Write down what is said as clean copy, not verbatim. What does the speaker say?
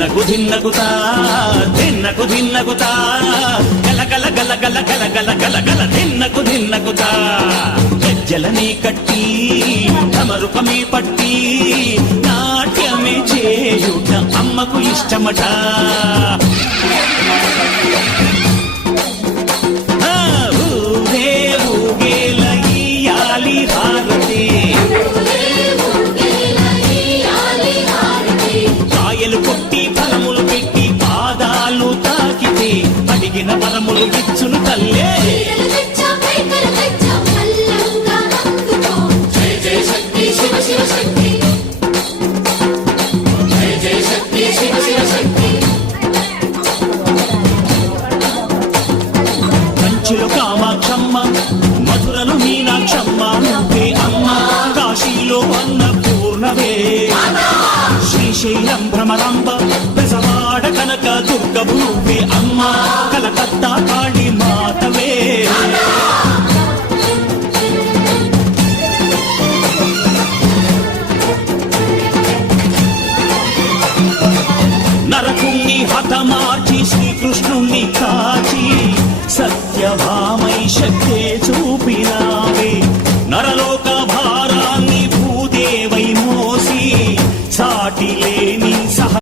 ధిన్నకు ధిన్నకుతా ధిన్నకు ధిన్నకుతా గల గల గల గల గల గల గల గల ధిన్నకు ధిన్నకుతా గజ్జలనే కట్టి తమరుకమే పట్టి నాట్యమే చేయుట అమ్మకు ఇష్టమట ఊరే ఊగేల ఇయ్యాలి హారతి కాయలు కొట్టి ఫలములు పెట్టి పాదాలు తాకితే అడిగిన వరములు ఇచ్చును తల్లే కంచిలో కామాక్షమ్మ మధురలు మీనాక్షమ్మ నువ్వే అమ్మ కాశీలో అన్నపూర్ణవే శ్రీశైలం భ్రమరాంబ బెజవాడ కనక దుర్గవు నువ్వే అమ్మ కలకత్తా కాళీ మాతవే నరకుణ్ణి హతమార్చి శ్రీకృష్ణుణ్ణి కాచి సత్యభామై శక్తే చూపినా